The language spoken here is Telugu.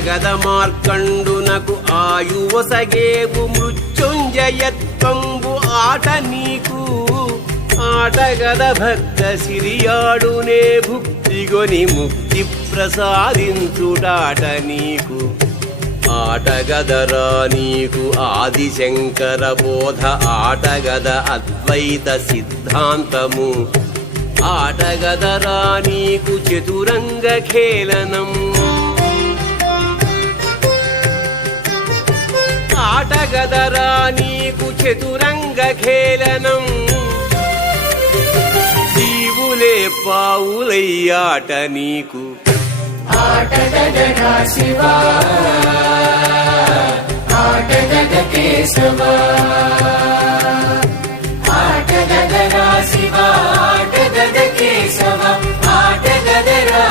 ఆటగద మార్కండునకు ఆయువసగేవు మృత్యుంజయత్వంబు ఆట నీకు ఆటగద భక్త సిరియాడునే భుక్తిగొని ముక్తి ప్రసాదించుడాట నీకు ఆటగదరా నీకు ఆదిశంకర బోధ ఆటగద అద్వైత సిద్ధాంతము ఆటగదరా నీకు చతురంగ ఖేళనం ఆటగదరా నీకు చతురంగ ఖేళనం జీవులే పావులయ్యాట నీకు ఆటగదరా శివా ఆటగద కేశవా ఆటగదరా శివా ఆటగద కేశవ ఆటగదరా